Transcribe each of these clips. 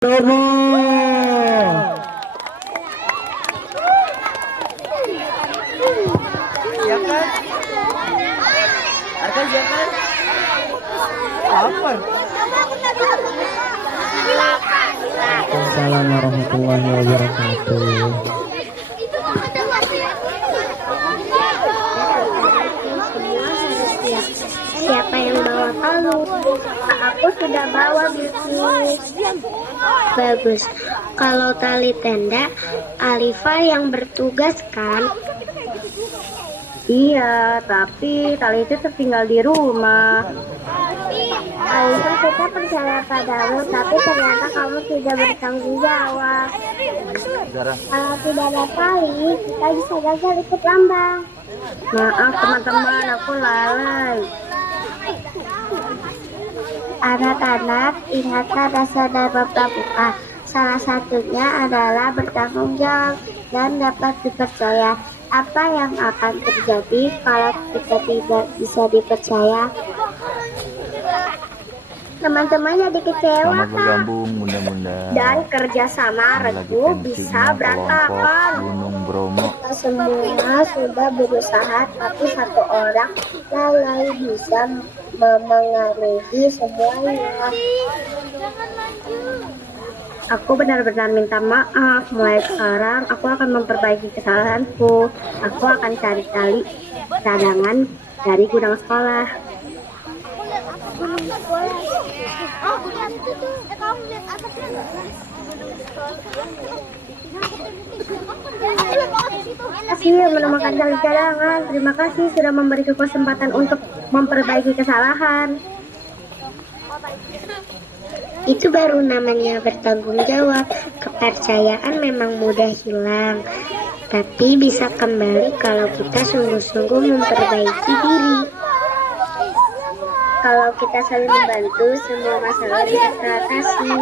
Bromo. Ya kan? Arkan ya kan? Apa? Waalaikumsalam warahmatullahi wabarakatuh. Siapa yang bawa palu? Aku sudah bawa bisnis. Bagus. Kalau tali tenda, Alifa yang bertugas kan? Iya, tapi tali itu tertinggal di rumah. Alifa, kita percaya padamu, tapi ternyata kamu tidak bertanggung jawab. Kalau tidak ada tali, kita bisa gagal ikut lambang. Maaf teman-teman, aku lalai. Anak-anak, ingatlah dasar Dharma Pramuka. Salah satunya adalah bertanggung jawab dan dapat dipercaya. Apa yang akan terjadi kalau kita tidak bisa dipercaya? Teman-teman jadi kecewa Selamat kan? bergabung Bunda-bunda. Dan kerjasama restu bisa berantakan. Gunung Bromo. Kita semua sudah berusaha, tapi satu orang lalai bisa memengaruhi semuanya. Aku benar-benar minta maaf. Mulai sekarang aku akan memperbaiki kesalahanku. Aku akan cari tali cadangan dari gudang sekolah. Terima kasih menemukan tali cadangan. Terima kasih sudah memberiku kesempatan untuk memperbaiki kesalahan. Itu baru namanya bertanggung jawab. Kepercayaan memang mudah hilang, tapi bisa kembali kalau kita sungguh-sungguh memperbaiki diri. Kalau kita saling membantu, semua masalah bisa teratasi.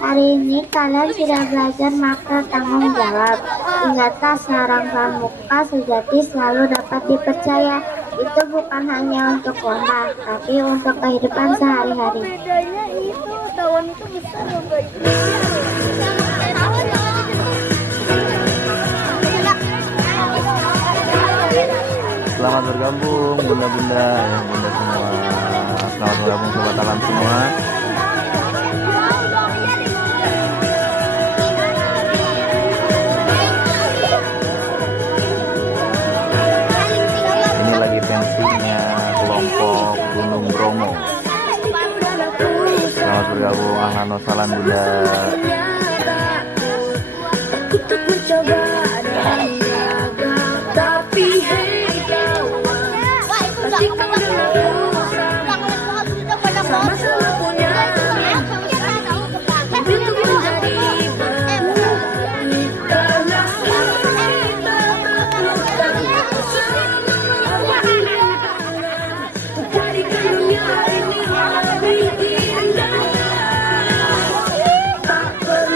Hari ini kalian sudah belajar makna tanggung jawab. Ingatlah sarang pramuka sejati selalu dapat dipercaya. Itu bukan hanya untuk lomba, tapi untuk kehidupan sehari-hari. Bedanya itu tawon itu besar lomba itu. Selamat bergabung Bunda-bunda, yang Bunda semua. Selamat bergabung sobat alam semua. Ini lagi pensinya kelompok Gunung Bromo. Selamat bergabung, ahlan wa sahlan Bunda. Untuk mencoba dan gagal, tapi hey kawan, pasti kau sama-sama punya mimpi untuk menjadi baik. Karena kita jadikan dunia ini lebih indah. Tak perlu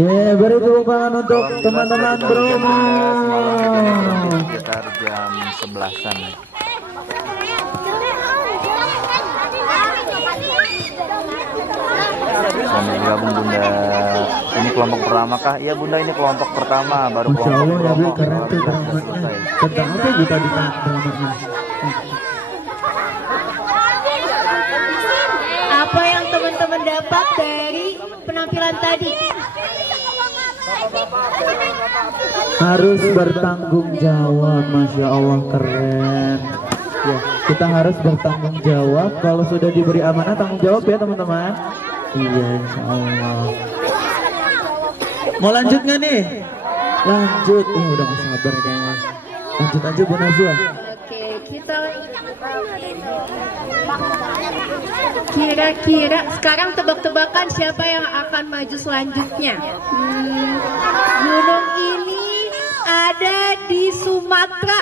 Ya, beri tepuk tangan untuk teman-teman Bromo. Sekitar jam 11-an. Dan bergabung Bunda. Ini kelompok pertama kah? Iya Bunda, ini kelompok pertama. Baru Masya kelompok Allah ya Bu, kelompok keren tuh sudah dramanya. selesai. Tentang apa Bu tadi dramanya? Apa yang teman-teman dapat dari penampilan tadi? Harus bertanggung jawab, Masya Allah keren. Ya, kita harus bertanggung jawab. Kalau sudah diberi amanah, tanggung jawab ya teman-teman. Iya, Insya Allah. Mau lanjut nggak nih? Lanjut. Udah gak sabar kayaknya. Lanjut aja Bu Nazwa. Oke, kita kira-kira sekarang tebak-tebakan siapa yang akan maju selanjutnya. Gunung ini ada di Sumatera.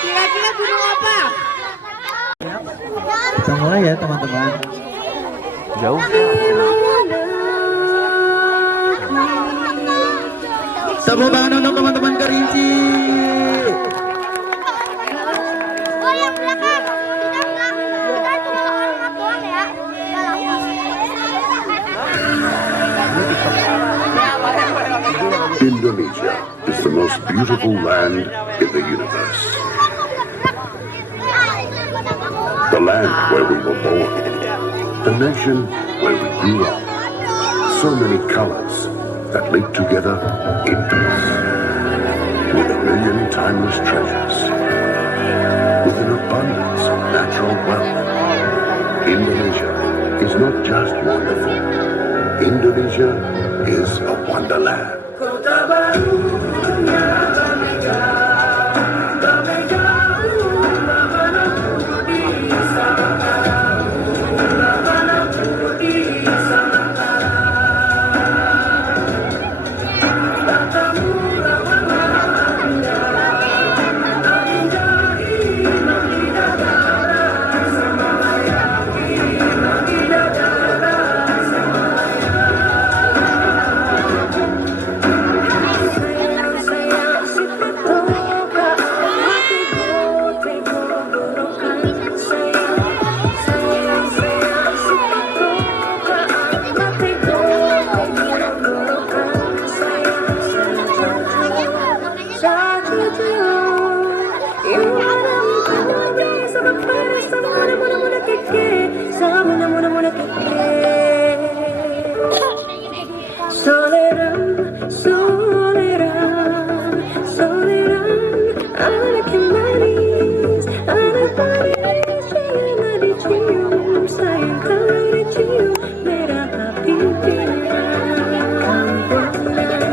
Kira-kira gunung apa? Kita mulai ya teman-teman. Jauh. Tepuk tangan untuk teman-teman Kerinci. Oh yang belakang, kita cuma hormat doang ya. Indonesia is the most beautiful land in the universe. The land where we were born. The nation where we grew up. So many colors that live together in peace. With a million timeless treasures. With an abundance of natural wealth. Indonesia is not just wonderful. Indonesia is a wonderland.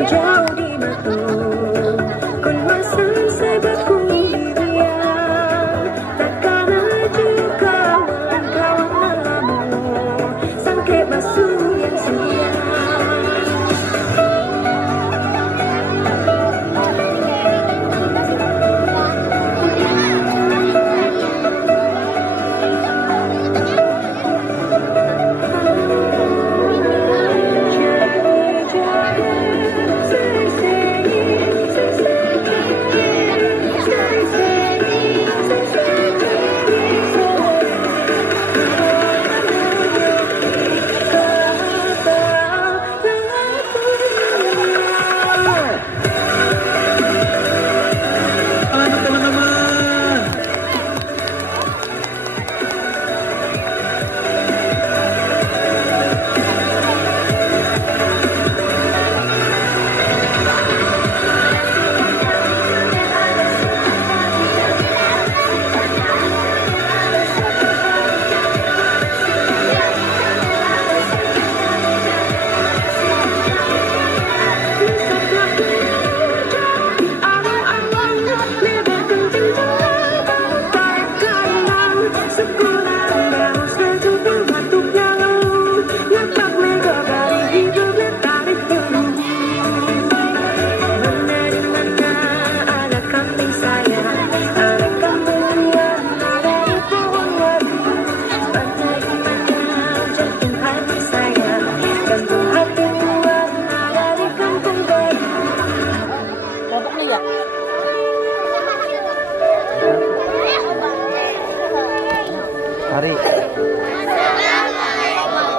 Jauh di batu, kun masa saya berkuliah. Mari. Waalaikumsalam warahmatullahi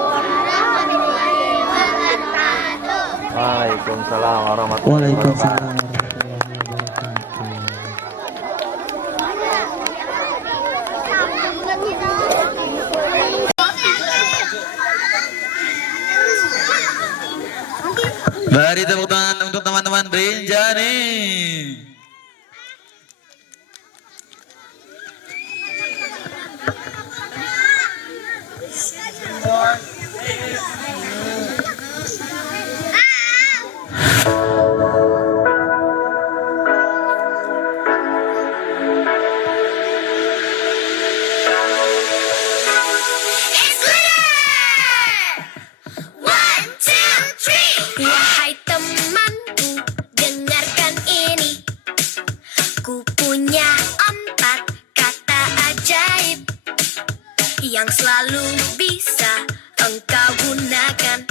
wabarakatuh. Waalaikumsalam warahmatullahi wabarakatuh. Beri tepuk tangan untuk teman-teman Rinjani. Wahai temanku, dengarkan ini. Ku punya 4 kata ajaib yang selalu bisa engkau gunakan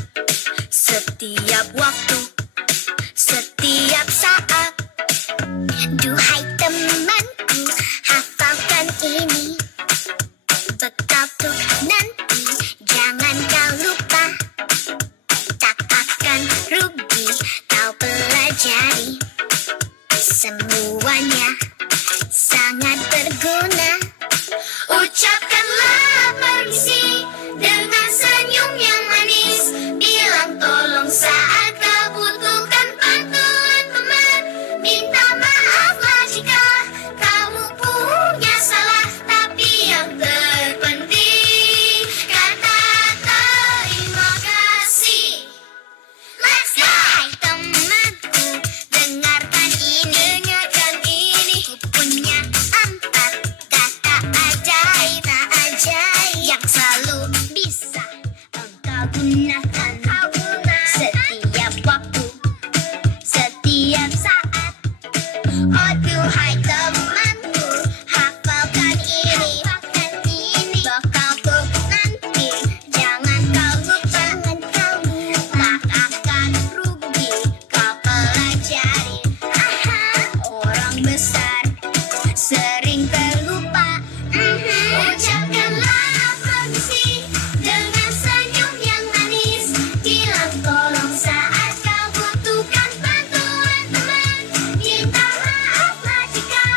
setiap waktu, setiap saat. Duhai temanku, hafalkan ini. Bekal tuh nanti, jangan kau lupa. Tak akan rugi kau pelajari. Semuanya sangat berguna. Ucapkanlah permisi dengan senyum yang manis. Bilang tolong saat kau butuhkan bantuan teman. Minta maaflah jika kamu punya salah. Tapi yang terpenting, kata terima kasih. Let's go! Hai temanku, dengarkan ini. Ku punya 4 kata ajaib yang selalu bisa engkau gunakan setiap waktu, setiap saat. Oh duhai temanku, hafalkan ini. Bekal tuh nanti, jangan kau lupa. Tak akan rugi kau pelajari. Orang besar sering terlupa. Ucapkanlah permisi dengan senyum yang manis. Bilang tolong saat kau butuhkan bantuan teman. Minta maaflah jika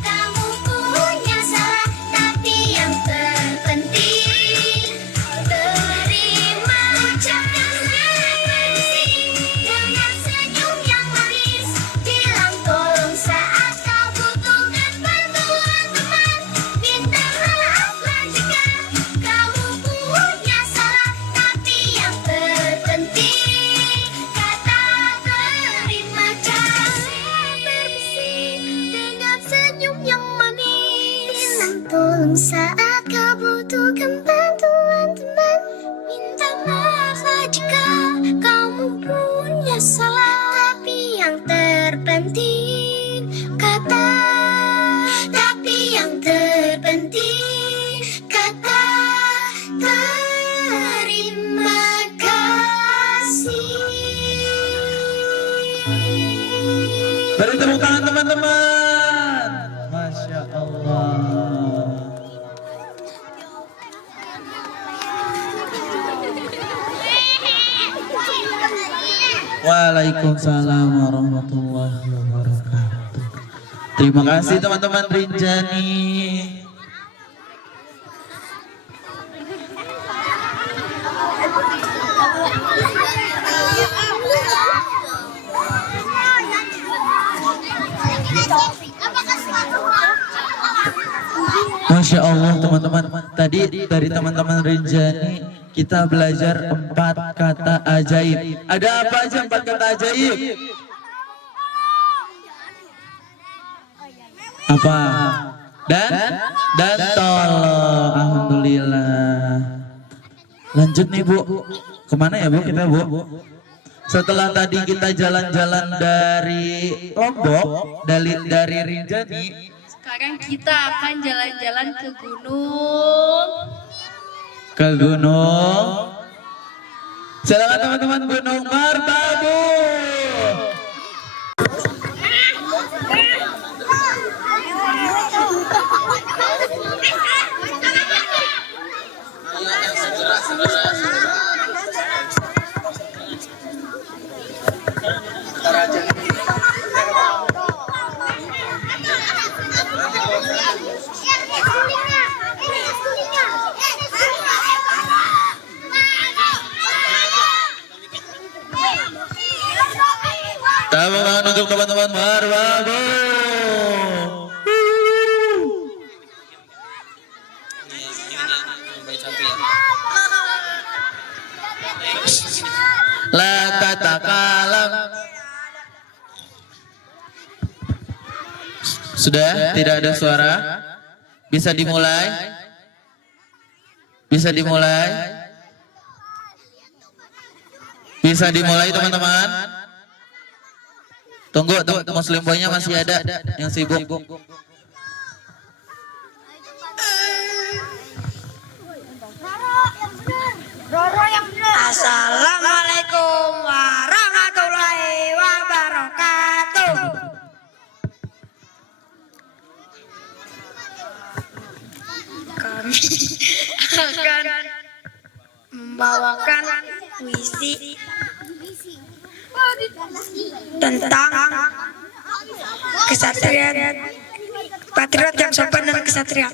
kamu punya salah. Tapi yang terpenting, terima. Ucapkanlah permisi dengan senyum yang manis. Bilang tolong saat kau butuhkan bantuan teman. Minta maaflah jika kamu punya salah. Tapi yang terpenting, kata terima kasih. Dengan senyum yang manis. Bilang tolong saat kau butuhkan bantuan teman. Minta maaflah jika kamu punya salah. Tapi yang terpenting, kata. Tapi yang terpenting, kata terima kasih. Beri tepuk tangan teman-teman. Masya Allah. Waalaikumsalam warahmatullahi wabarakatuh. Terima kasih teman-teman Rinjani. Masya Allah teman-teman. Tadi dari teman-teman Rinjani kita belajar 4 kata ajaib. Ada apa aja 4 kata ajaib? Apa? Dan tolong. Alhamdulillah. Lanjut nih Bu. Kemana ya Bu kita Bu? Setelah tadi kita jalan-jalan dari Lombok, dari Rinjani, Sekarang kita akan jalan-jalan ke gunung. Silakan teman-teman, Gunung Merbabu. Tepuk tangan untuk teman-teman Marbabu. La tatakalam. Sudah, tidak ada suara. Bisa dimulai? Bisa dimulai? Bisa dimulai teman-teman? Tunggu, Muslim Boy-nya masih ada yang sibuk. Assalamualaikum warahmatullahi wabarakatuh. Kami akan membawakan puisi tentang kesatria, patriot yang sopan dan kesatria.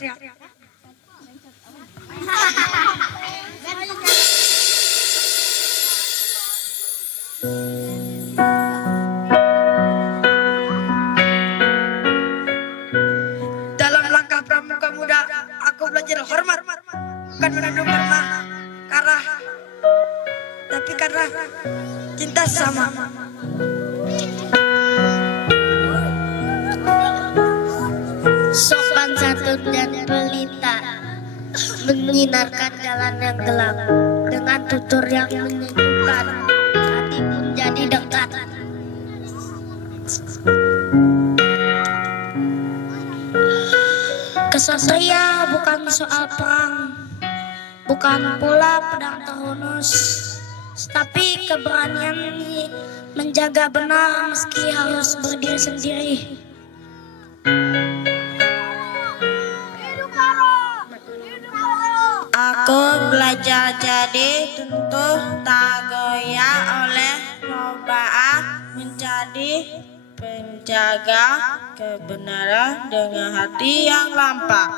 Dalam langkah pramuka muda, aku belajar hormat, bukan menunduk karena tapi karena cinta sama. Sopan santun dan pelita, menyinarkan jalan yang gelap, dengan tutur yang menyejukkan, hati pun jadi dekat. Kesatria bukan soal perang, bukan pula pedang terhunus, tapi keberanian menjaga benar meski harus berdiri sendiri. Aku belajar jadi tentu tak goyah oleh cobaan, menjadi penjaga kebenaran dengan hati yang lapang.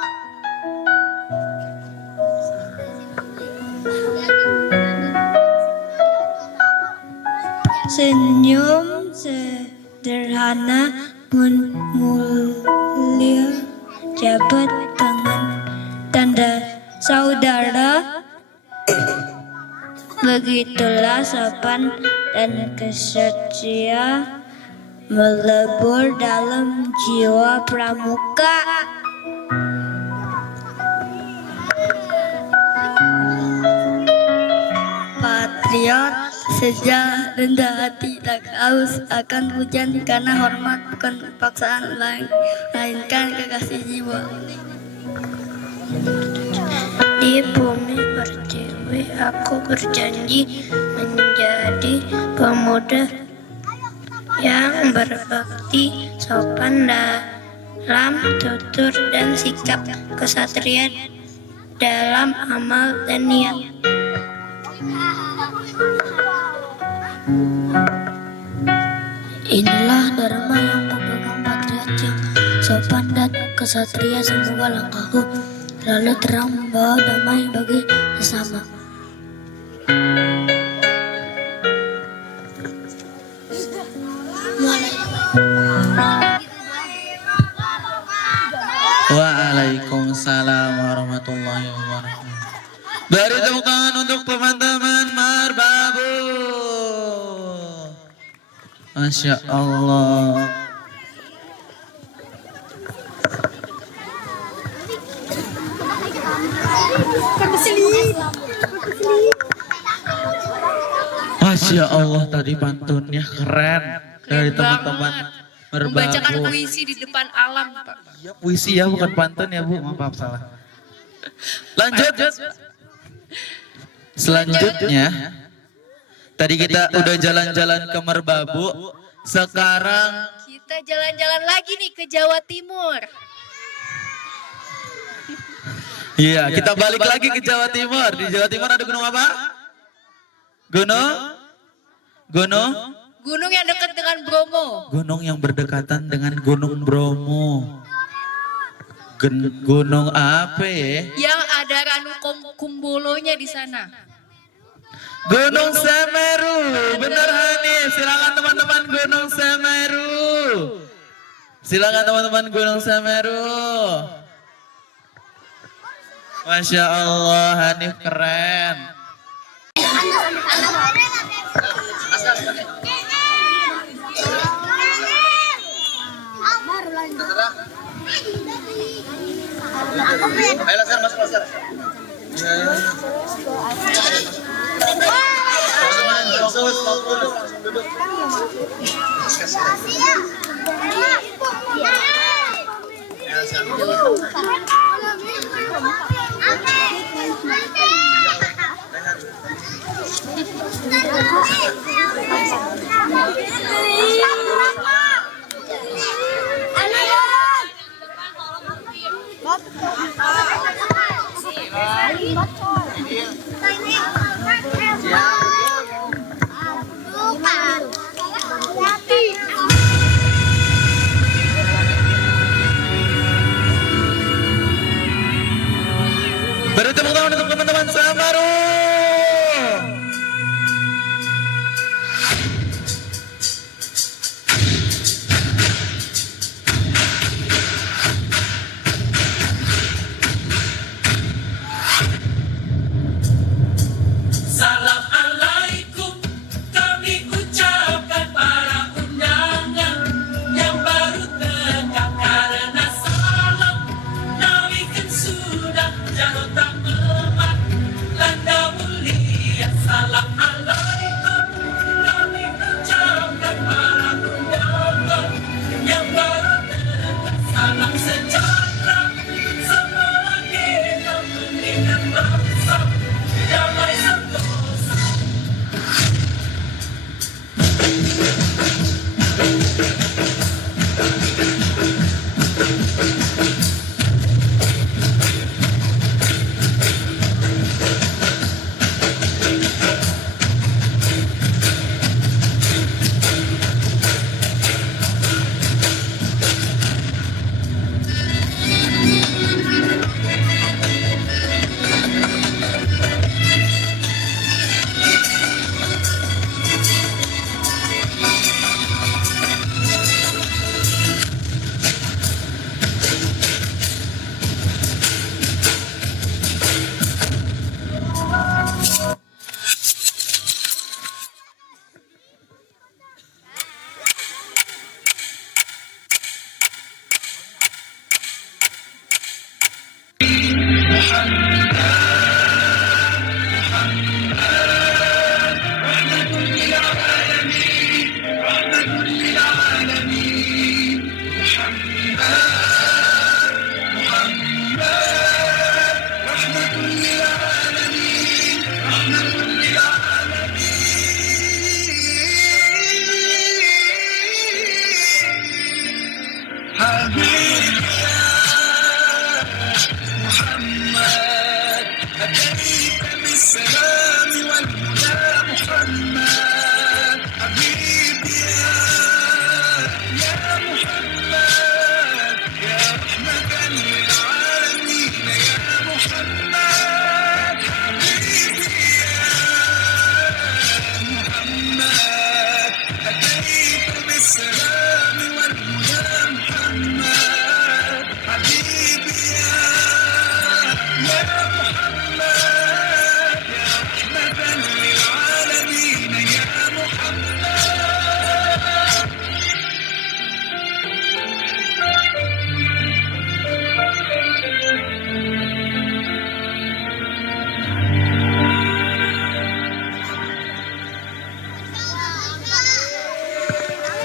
Senyum sederhana pun mulia, jabat tangan tanda saudara. Begitulah sopan dan kesatria melebur dalam jiwa pramuka. Patriot sejak rendah hati, tak haus akan hujan karena hormat bukan paksaan melainkan kekasih jiwa. Di bumi pertiwi aku berjanji menjadi pemuda yang berbakti, sopan dalam tutur dan sikap, kesatria dalam amal dan niat. Inilah dharma yang memegang patriot yang sopan dan kesatria. Semoga langkahku lalu terang membawa damai bagi sesama. Waalaikumsalam warahmatullahi wabarakatuh. Beri tepuk tangan untuk teman-teman Marbabu. Masya Allah. Masya Allah, tadi pantunnya keren dari teman-teman Marbabu. Membacakan puisi di depan alam, Pak. Ya, puisi ya, bukan pantun ya Bu, maaf salah. Lanjut. Selanjutnya, tadi kita udah jalan-jalan ke Marbabu, sekarang Kita jalan-jalan lagi nih ke Jawa Timur. iya, kita balik lagi ke Jawa Timur. Di Jawa Timur ada gunung apa? Gunung yang dekat dengan Bromo. Gunung yang berdekatan dengan Gunung Bromo. Gunung apa ya? Yang ada Ranu Kumbolonya di sana. Gunung Semeru, benar Hani. Silakan teman-teman Gunung Semeru. Silakan teman-teman Gunung Semeru. Masya Allah, Hanif keren. Ayo Laser, masuk Laser. Beri tepuk tangan untuk teman-teman Semeru. Salam alaikum kami ucapkan para undangan yang baru tegak karena salam Nabi kan sudah jauh tak emat landa mulia. Salam alaikum kami ucapkan para undangan yang baru tegak salam sejahtera semua kita meningkat bangsa damai sentosa.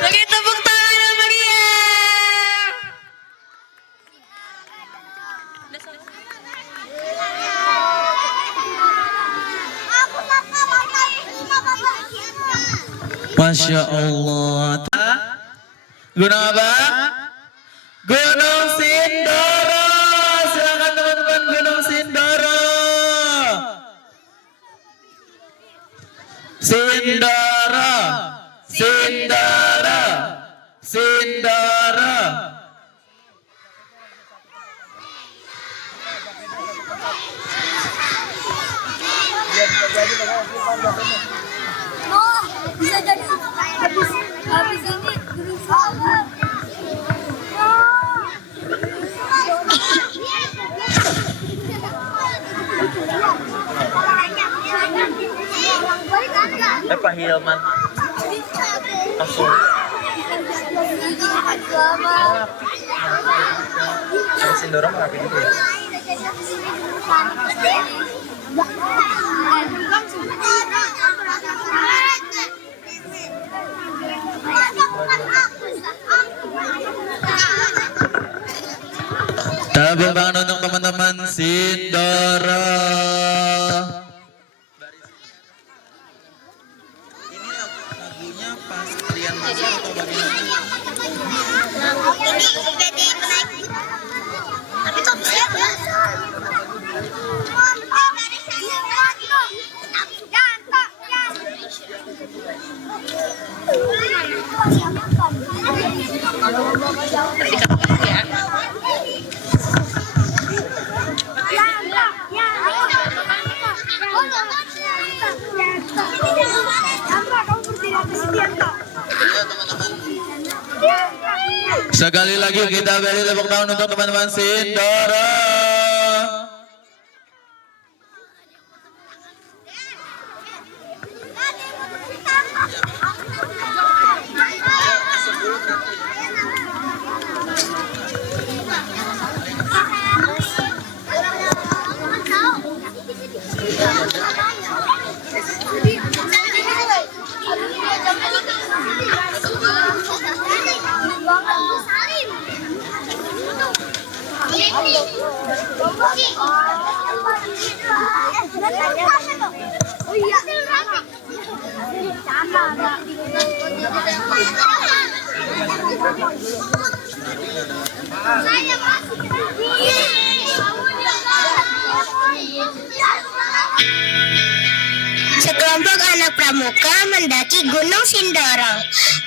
Bagi tepuk tangan yang meriah. Masya Allah. Gunung apa? Gunung Sindoro. Silakan teman-teman Gunung Sindoro. Sindoro. Sindoro. Sindoro. bisa jadi habis ini gunung sama. Pak Hilman langsung dorong lagi gitu ya. Tepuk tangan untuk teman-teman Sindoro. Ini lagunya pas kalian masuk atau bagaimana? Tapi top siapa? Sekali lagi kita beri tepuk tangan untuk teman-teman Sindoro. Oh iya. Sekelompok anak pramuka mendaki Gunung Sindoro.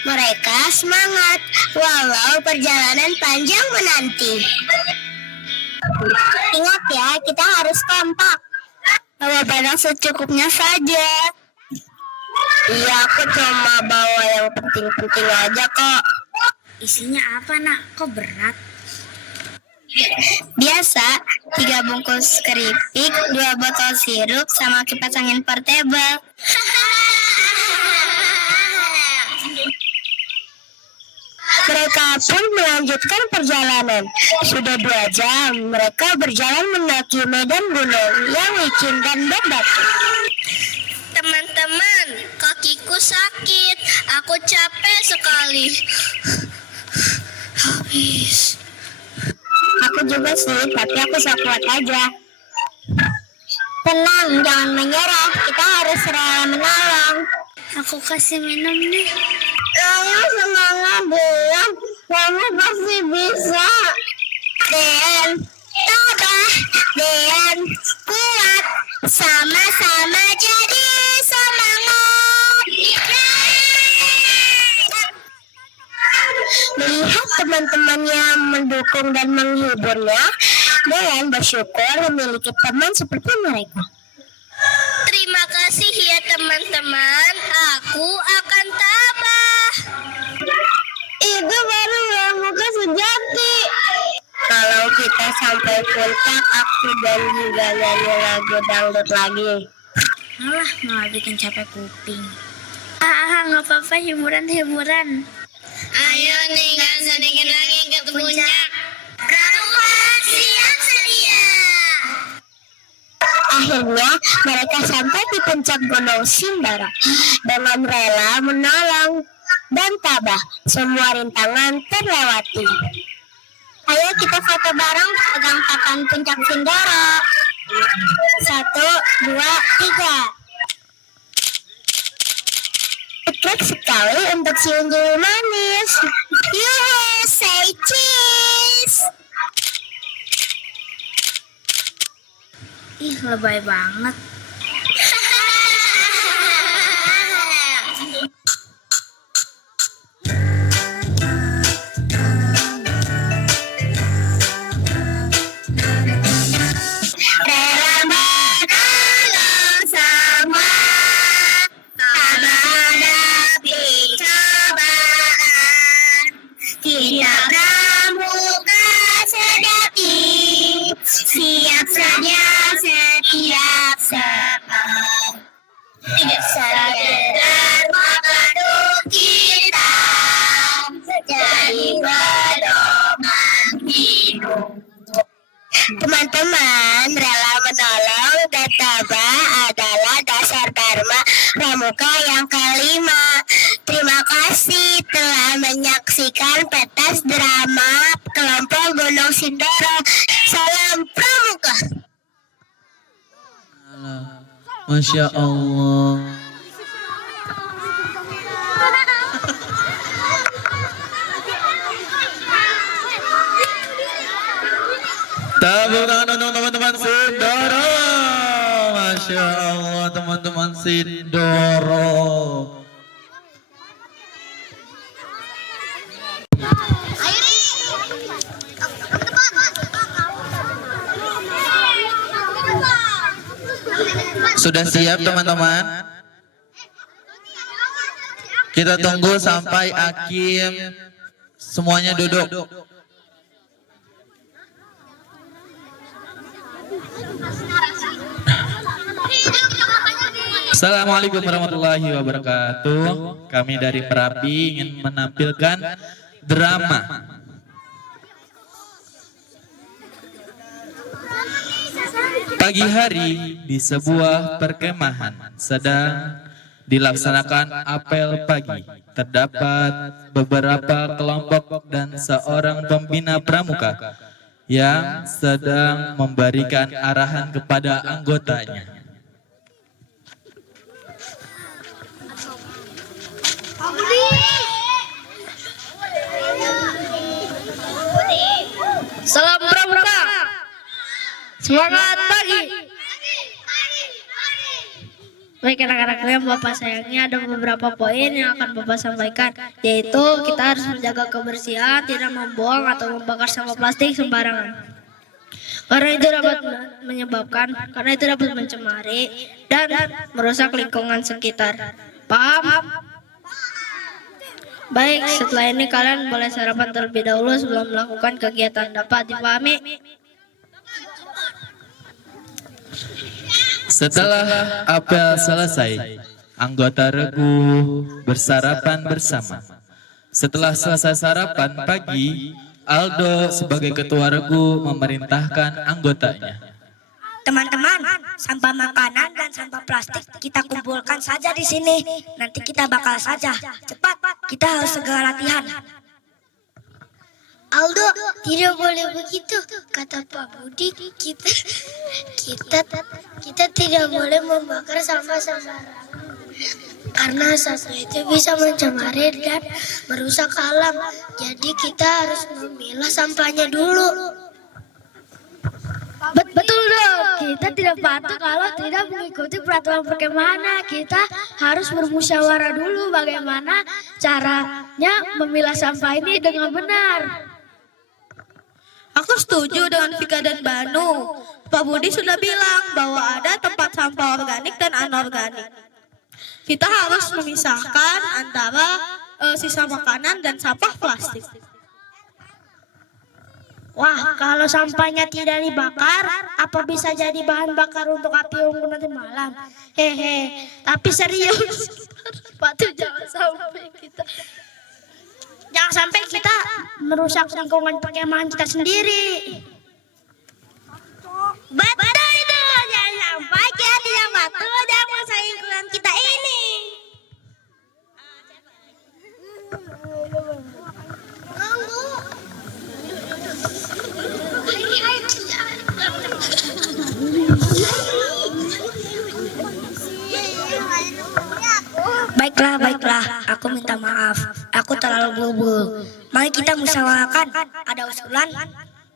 Mereka semangat walau perjalanan panjang menanti. Ingat ya, kita harus kompak. Bawa barang secukupnya saja. Iya, aku cuma bawa yang penting-penting aja kok. Isinya apa nak? Kok berat? Biasa, 3 bungkus keripik, 2 botol sirup, sama kipas angin portable. Mereka pun melanjutkan perjalanan. Sudah 2 jam, mereka berjalan mendaki medan gunung yang licin dan berbatu. Teman-teman, kakiku sakit. Aku capek sekali. Habis. Aku juga sih, tapi aku kuat aja. Tenang, jangan menyerah. Kita harus rela menolong. Aku kasih minum nih. Ayo semangat, Dean. Kamu pasti bisa. Dean, tabah. Dean, kuat. Sama-sama jadi semangat. Melihat teman-temannya mendukung dan menghiburnya, Dean bersyukur memiliki teman seperti mereka. Terima kasih ya teman-teman, aku akan tabah. Itu baru pramuka sejati. Kalau kita sampai puncak, aku dan juga nyanyi lagu dangdut lagi. Alah, malah bikin capek kuping. Nggak apa-apa, hiburan. Ayo tinggal sedikit lagi ke puncak. Pramuka siap sedia. Akhirnya mereka sampai di puncak Gunung Sindoro dengan rela menolong dan tabah. Semua rintangan terlewati. Ayo kita foto bareng pegang papan puncak Sindoro. 1, 2, 3. Klik sekali untuk cium-cium manis. Yuhu, say cheese. Ih, lebay banget. Rela menolong semua. Teman-teman, rela menolong dan tabah adalah dasar dharma pramuka yang kelima. Terima kasih telah menyaksikan pentas drama kelompok Gunung Sindoro. Salam pramuka. Masya Allah. Tepuk tangan untuk teman-teman Sindoro. Masya Allah, teman-teman Sindoro. Sudah siap teman-teman? Kita tunggu sampai Hakim semuanya duduk. Assalamualaikum warahmatullahi wabarakatuh. Kami dari Merapi ingin menampilkan drama. Pagi hari di sebuah perkemahan sedang dilaksanakan apel pagi. Terdapat beberapa kelompok dan seorang pembina pramuka yang sedang memberikan arahan kepada anggotanya. Salam pramuka. Semangat pagi. Baik anak-anak yang Bapak sayangnya, ada beberapa poin yang akan Bapak sampaikan, yaitu kita harus menjaga kebersihan, tidak membuang atau membakar sampah plastik sembarangan. Karena itu dapat mencemari dan merusak lingkungan sekitar. Paham? Baik, setelah ini kalian boleh sarapan terlebih dahulu sebelum melakukan kegiatan. Dapat dipahami? Setelah apel selesai, anggota regu bersarapan bersama. Setelah selesai sarapan pagi, Aldo sebagai ketua regu memerintahkan anggotanya. Teman-teman, sampah makanan dan sampah plastik kita kumpulkan saja di sini. Nanti kita bakal saja. Cepat, kita harus segera latihan. Aldo, tidak boleh begitu, kata Pak Budi. Kita tidak boleh membakar sampah sembarangan. Karena sampah itu bisa mencemari dan merusak alam. Jadi kita harus memilah sampahnya dulu. Betul dong, kita tidak patut kalau tidak mengikuti peraturan perkemahan. Kita harus bermusyawarah dulu bagaimana caranya memilah sampah ini dengan benar. Aku setuju dengan Vika dan Banu. Pak Budi sudah bilang bahwa ada tempat sampah organik dan anorganik. Kita harus memisahkan antara sisa makanan dan sampah plastik. Wah, kalau sampahnya tidak dibakar, apa bisa jadi bahan bakar untuk api unggun nanti malam? Hehe, tapi serius, patut jangan sampai kita merusak lingkungan perkemahan kita sendiri. Betul itu, jangan sampai kita tidak patuh dalam merusak lingkungan kita ini. Baiklah, aku minta maaf. Aku terlalu buru-buru. Mari kita musyawarahkan. Ada usulan?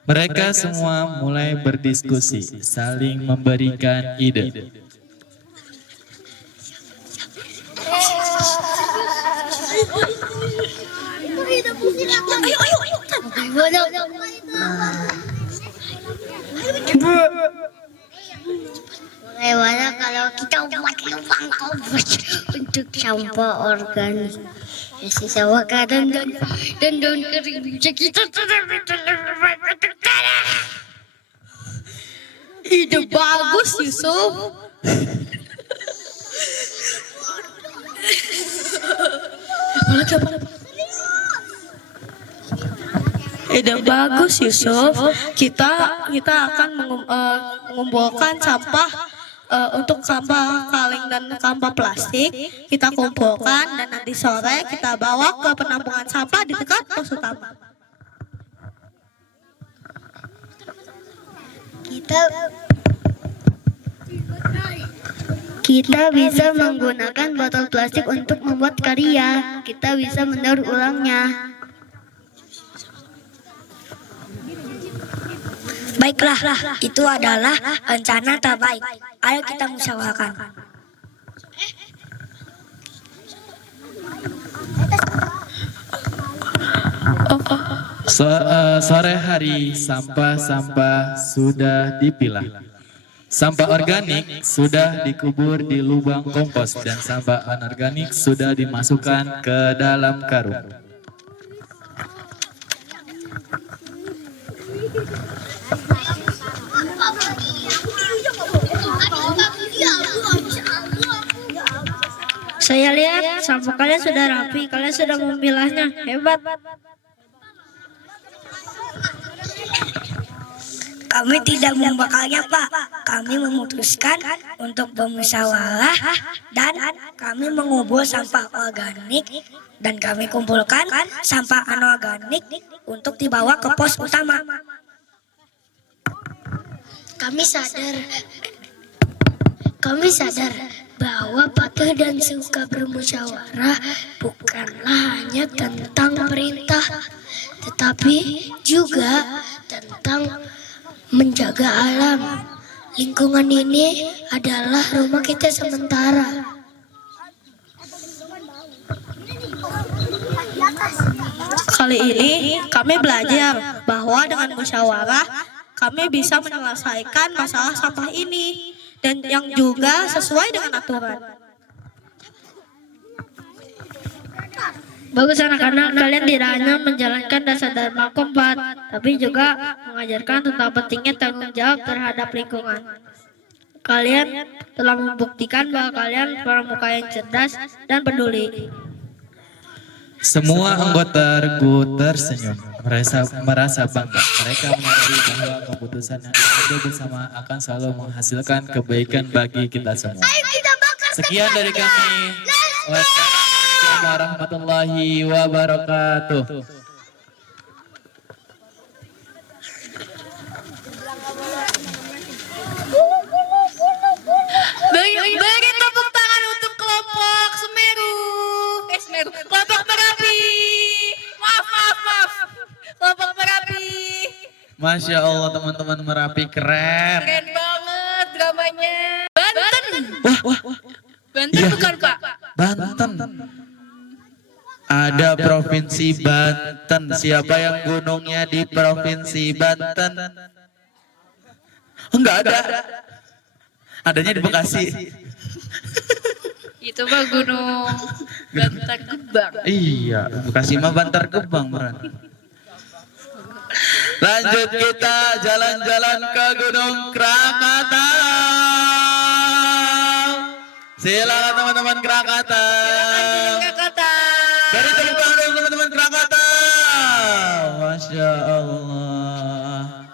Mereka semua mulai berdiskusi, saling memberikan ide. Bagaimana kalau kita buat lubang kompos untuk sampah organik? Ya, sisa makanan dan daun kering bisa kita tanam untuk tanah. Ide bagus, Yusuf. Ide bagus Yusuf. Kita akan mengumpulkan sampah untuk sampah kaleng dan sampah plastik. Kita kumpulkan dan nanti sore kita bawa ke penampungan sampah di dekat pos utama. Kita bisa menggunakan botol plastik untuk membuat karya. Kita bisa mendaur ulangnya. Baiklah, itu adalah rencana terbaik. Ayo kita musyawarahkan. Sore hari sampah-sampah sudah dipilah. Sampah organik sudah dikubur di lubang kompos dan sampah anorganik sudah dimasukkan ke dalam karung. Saya lihat sampah kalian sudah rapi, kalian sudah memilahnya. Hebat. Kami tidak membakarnya, Pak. Kami memutuskan untuk bermusyawarah dan kami mengubur sampah organik dan kami kumpulkan sampah anorganik untuk dibawa ke pos utama. Kami sadar bahwa patuh dan suka bermusyawarah bukanlah hanya tentang perintah, tetapi juga tentang menjaga alam. Lingkungan ini adalah rumah kita sementara. Kali ini kami belajar bahwa dengan musyawarah kami bisa menyelesaikan masalah sampah ini dan yang juga sesuai dengan aturan. Bagus anak-anak, kalian tidak hanya menjalankan dasar Dharma Kompat, tapi juga mengajarkan tentang pentingnya tanggung jawab terhadap lingkungan. Kalian telah membuktikan bahwa kalian pramuka yang cerdas dan peduli. Semua anggota regu tersenyum, merasa bangga. Mereka menyadari bahwa keputusan yang diambil bersama akan selalu menghasilkan kebaikan bagi kita semua. Sekian dari kami. Wassalamualaikum warahmatullahi wabarakatuh. Beri tepuk tangan untuk kelompok Semeru. Kelompok Merapi. Maaf. Kelompok Merapi. Masya Allah, teman-teman Merapi keren. Keren banget dramanya. Banten. Banten Iya. bukan Pak? Banten. Ada provinsi Banten. Siapa yang gunungnya di provinsi Banten? Enggak ada. Adanya di Bekasi. Itu mah gunung Bantar Gebang. Iya, Bekasi mah Bantar Gebang beran. Lanjut kita jalan-jalan ke Gunung Krakatau. Silakan teman-teman Krakatau. Beri tepuk tangan dulu teman-teman Krakatau. Masya Allah.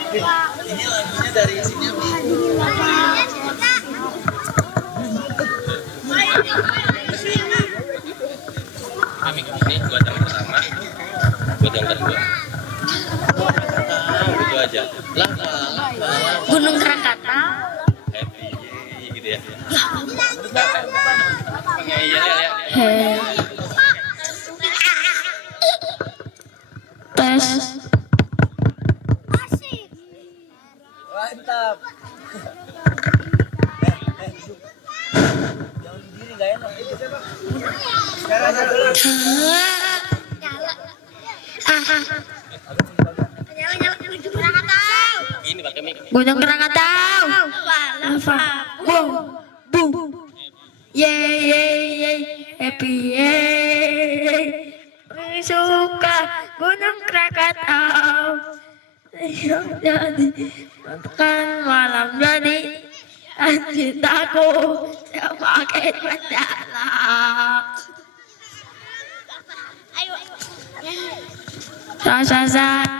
Ini lagunya dari sini. Kami ini buat yang pertama, buat yang kedua. Itu aja. Gunung Krakatau. Happy gitu ya. Iya. Tes. Mantap. Ini pakai mic. Gunung Krakatau. Lava. Boom. Boom. Yeay. Happy yeay. Suka Gunung Krakatau. Jadi kan malam jadi cintaku semakin mendalam. Rasa sayang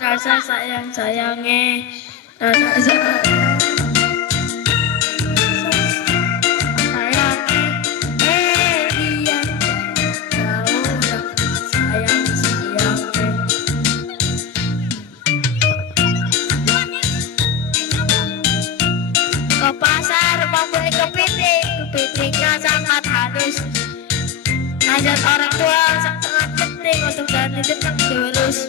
rasa sayangnya ke pasar membeli kepitingnya sangat halus. Ajak orang tua sangat penting untuk ganti jeneng lurus.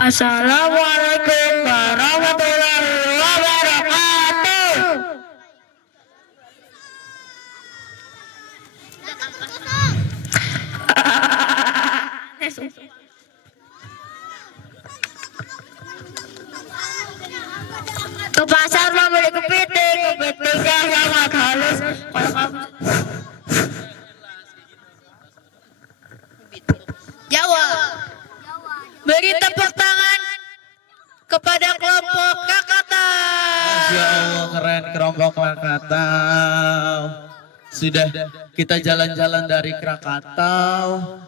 Assalamualaikum warahmatullahi wabarakatuh. Ke pasar membeli kepitingnya sangat halus. Kalau kamu Jawa, beri tepuk tangan kepada kelompok Krakatau. Masya Allah, keren kelompok Krakatau. Sudah kita jalan-jalan dari Krakatau.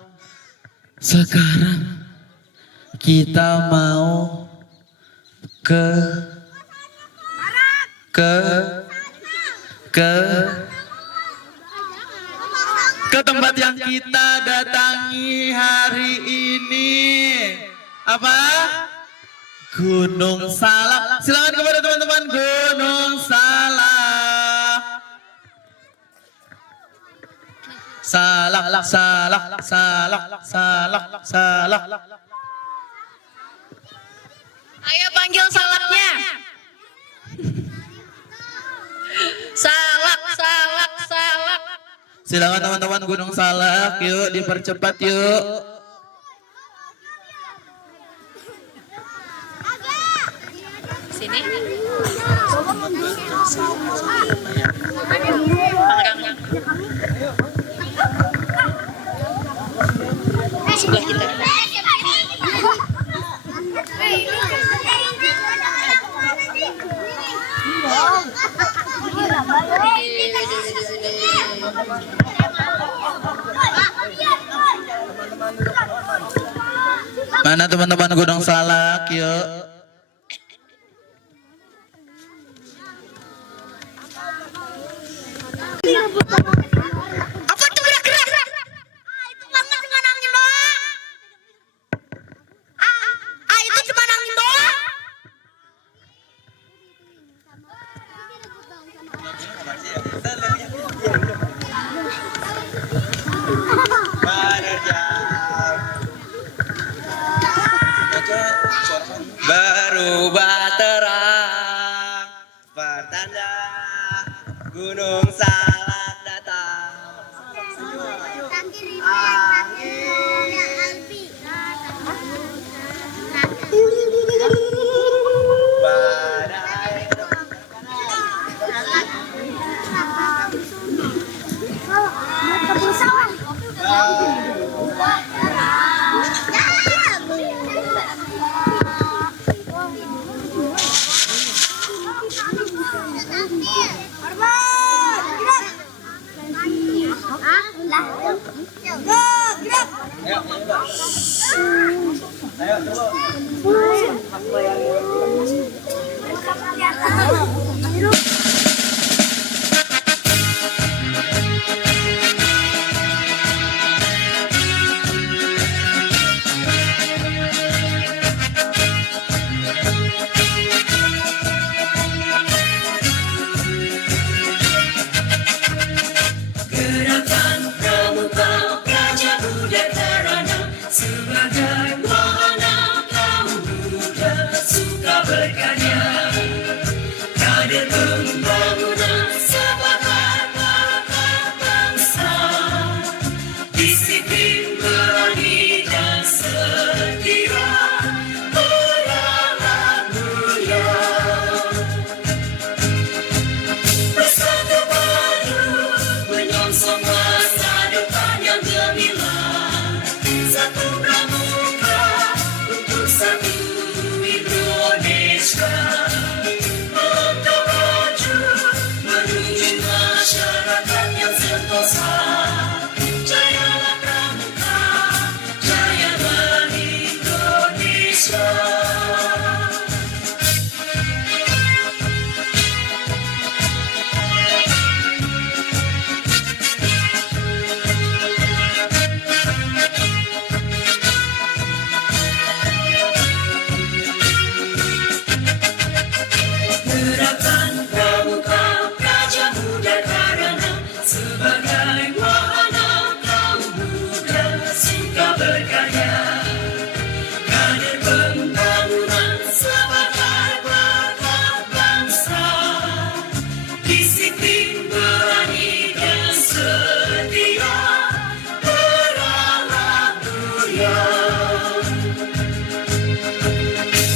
Sekarang kita mau ke tempat yang kita datangi hari ini. Apa? Gunung Salak. Silakan kepada teman-teman Gunung Salak. Salak, salak, salak, salak, salak. Ayo panggil salaknya. Salak, salak, salak. Silakan teman-teman Gunung Salak, yuk dipercepat yuk. Sini. Sebelah kita. Mana teman-teman Gunung Salak, yuk. Apa itu gerak-gerak? Itu banget dengan angin doang. Itu cuma angin doang. Berubah terang, pertanda Gunung Salak datang. Badai. Gerakan Pramuka Praja Muda Karana sebagai wahana kaum muda suka berkarya. Kader pembangunan sebagai bakat bangsa, disiplin berani dan setia, beranak mulia. Bersatu padu menyongsong masa depan yang gemilang. Satu pramuka untuk satu Indonesia. Melangkah maju menuju masyarakat yang sentosa. Jayalah pramuka, jayalah Indonesia. Gerakan Pramuka Praja Muda Karana sebagai wahana kaum muda suka berkarya. Kader pembangunan sebagai bakat bangsa, disiplin berani dan setia, beranak mulia.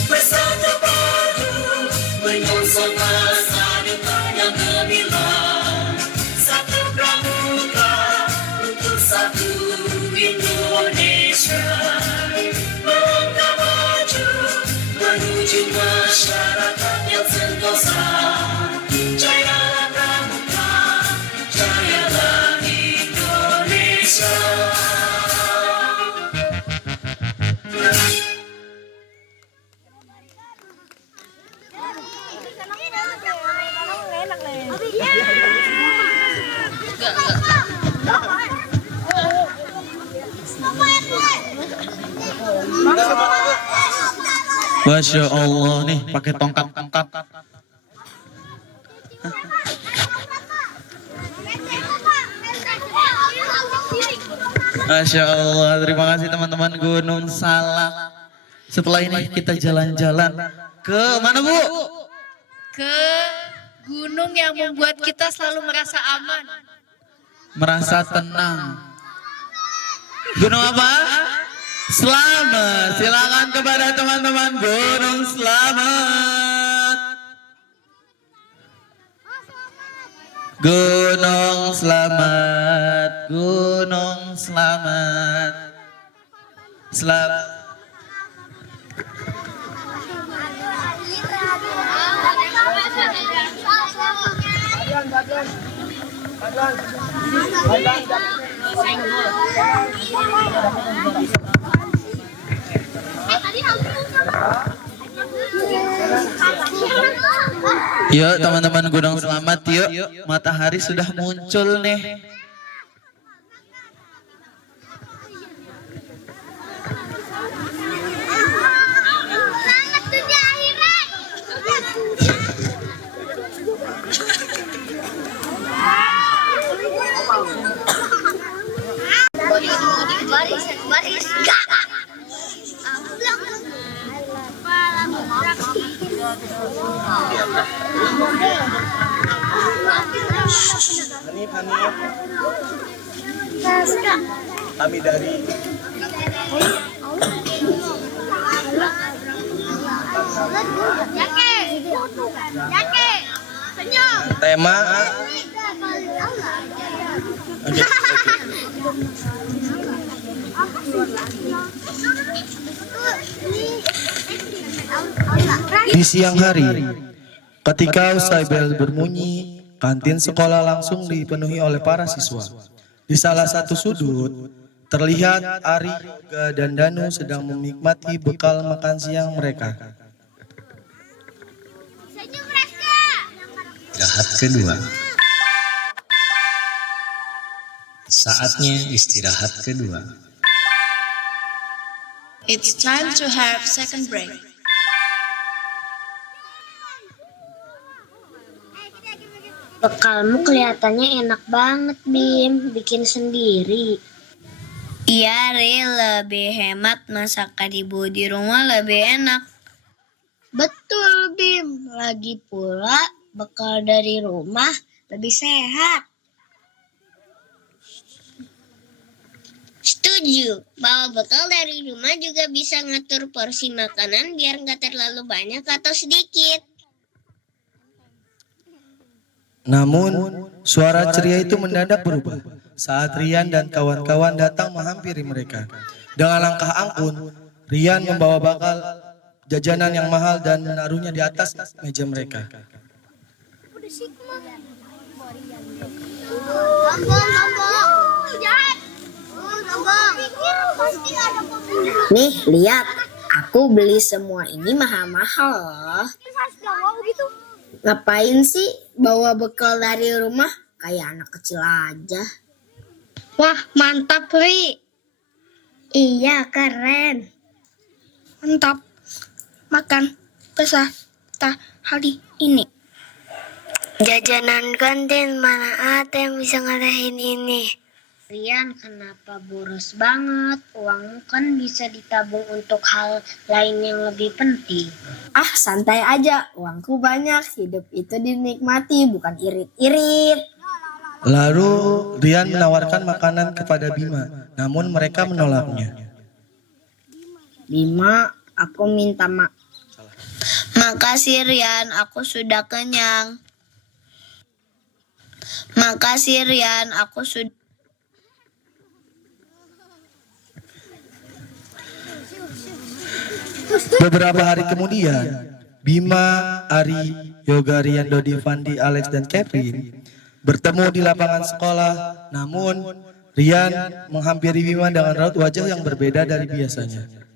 Bersatu padu menyongsong masa depan yang gemilang. Satu pramuka untuk satu Indonesia. Melangkah maju menuju masyarakat yang sentosa. Jayalah pramuka, jayalah Indonesia. Masya Allah nih pakai tongkat-tongkat. Masya Allah, terima kasih teman-teman Gunung Salak. Setelah ini kita jalan-jalan ke mana Bu? Ke gunung yang membuat kita selalu merasa aman. Merasa tenang. Gunung apa? Slamet. Silakan kepada teman-teman Gunung Slamet. Gunung Slamet, Gunung Slamet. Selamat. Yuk teman-teman Gunung Selamat, yuk. Matahari sudah muncul nih. Kami dari tema di siang hari, ketika usai bel berbunyi, kantin sekolah langsung dipenuhi oleh para siswa. Di salah satu sudut, terlihat Ari, Yoga, dan Danu sedang menikmati bekal makan siang mereka. Istirahat kedua. Saatnya istirahat kedua. It's time to have second break. Bekalmu kelihatannya enak banget, Bim. Bikin sendiri. Iya, Ri, lebih hemat masakan ibu di rumah lebih enak. Betul, Bim. Lagi pula bekal dari rumah lebih sehat. Setuju, bawa bekal dari rumah juga bisa ngatur porsi makanan biar nggak terlalu banyak atau sedikit. Namun, suara ceria itu mendadak berubah saat Rian dan kawan-kawan datang menghampiri mereka. Dengan langkah angkun, Rian membawa bakal jajanan yang mahal dan menaruhnya di atas meja mereka. Nih, lihat. Aku beli semua ini mahal-mahal loh. Ngapain sih bawa bekal dari rumah? Kayak anak kecil aja. Wah, mantap, Ri. Iya, keren. Mantap. Makan peserta hari ini. Jajanan kantin mana ada yang bisa ngalahin ini? Rian, kenapa boros banget? Uangmu kan bisa ditabung untuk hal lain yang lebih penting. Ah, santai aja. Uangku banyak. Hidup itu dinikmati, bukan irit-irit. Lalu Rian menawarkan makanan kepada Bima, namun mereka menolaknya. Bima, aku minta Makasih, Rian. Aku sudah kenyang. Makasih, Rian. Aku sudah... Beberapa hari kemudian, Bima, Ari, Yoga, Rian, Dodi, Fandi, Alex, dan Kevin bertemu di lapangan sekolah. Namun, Rian menghampiri Bima dengan raut wajah yang berbeda dari biasanya.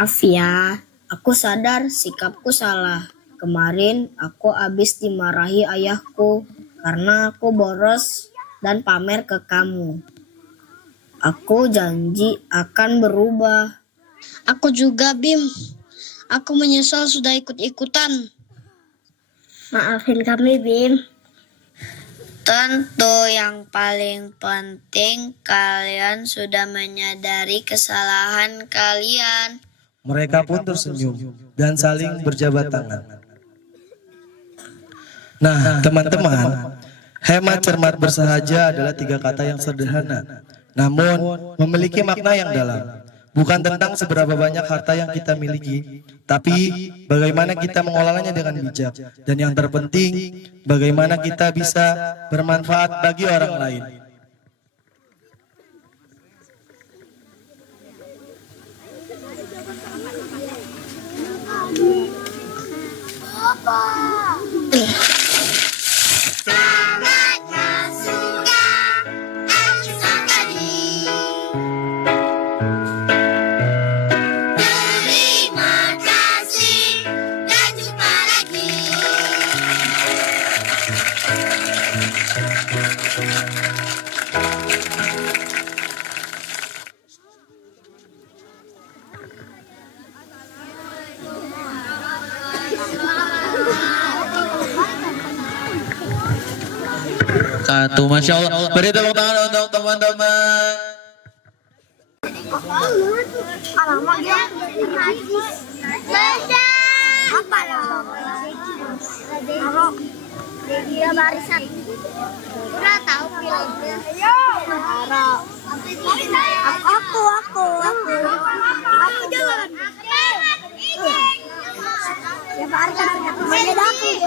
Maaf ya, aku sadar sikapku salah. Kemarin aku habis dimarahi ayahku karena aku boros dan pamer ke kamu. Aku janji akan berubah. Aku juga, Bim. Aku menyesal sudah ikut-ikutan. Maafin kami, Bim. Tentu yang paling penting kalian sudah menyadari kesalahan kalian. Mereka pun tersenyum dan saling berjabat tangan. Nah, teman-teman, hemat, cermat, bersahaja adalah 3 kata yang sederhana, namun memiliki makna yang dalam. Bukan tentang seberapa banyak harta yang kita miliki, tapi bagaimana kita mengolahnya dengan bijak. Dan yang terpenting, bagaimana kita bisa bermanfaat bagi orang lain. Satu, Masya Allah. Beri tepuk tangan untuk teman-teman. Dia barisan. Udah tahu filmnya. Aku jalan. Ya barisan punya aku dia.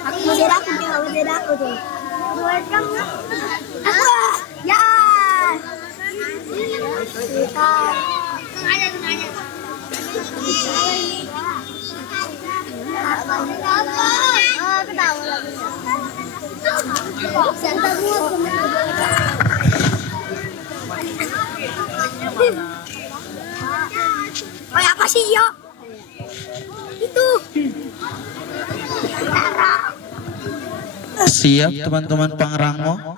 Aku beda aku tuh. Aku ya. Sengaja. Aku tahu lagi. Sentak gua. Oh, apa sih, yo? Itu. Siap teman-teman Pangrango.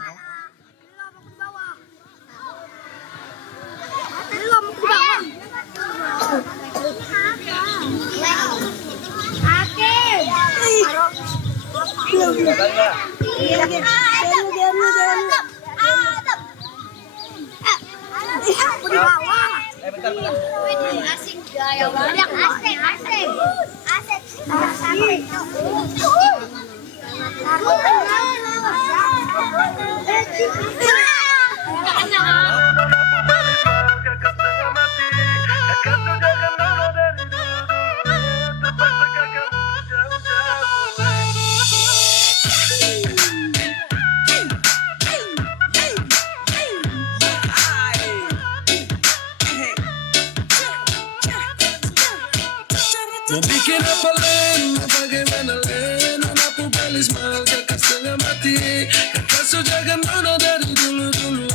Mau bikin apa Len, mau bagaimana Len, nona pubelis mal kakak setengah mati. Kakak sudah nona dari dulu-dulu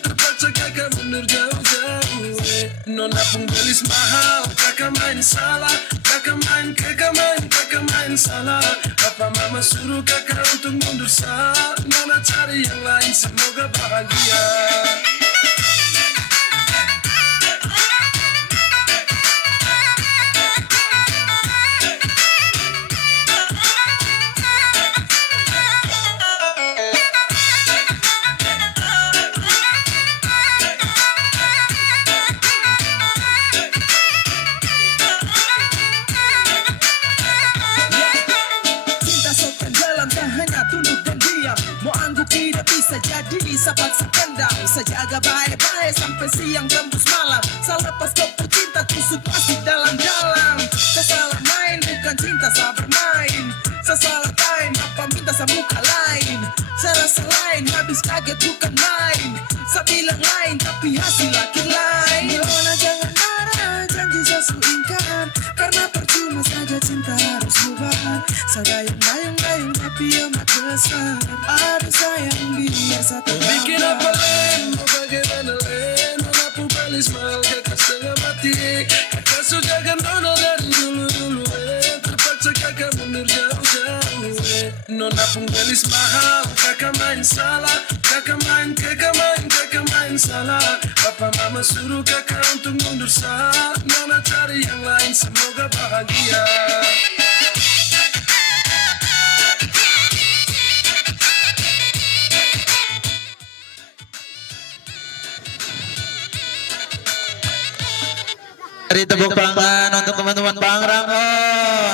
terpaksa kakak mundur jauh-jauh Nona pembelis mahal, kakak main salah, kakak main salah. Papa mama suruh kakak untuk mundur sah, nona cari yang lain semoga bahagia. Jadi bisa paksa kendam, bisa jaga baik-baik sampai siang tembus malam. Selepas kau cinta tusuk pasti dalam-dalam. Sesalah main bukan cinta saya bermain. Sesalah time apa minta saya muka lain. Saya rasa lain habis kaget bukan main. Saya bilang lain tapi hasil laki lain. Nona jangan marah, janji saya ingkar. Karena percuma saja cinta harus berubah. Saya dayung-dayung tapi amat besar. Aduh sayang biar satu. Bikin apa Len, mau bagaimana Len, nona pubelis belis mahal kakak setengah mati. Kakak sudah gandono dari dulu-dulu terpaksa kakak mundur jauh-jauh Nona pun belis mahal, kakak main salah. Kakak main salah. Papa mama suruh kakak untuk mundur saat Nona cari yang lain, semoga bahagia. Beri tepuk tangan untuk teman-teman Bang Rango.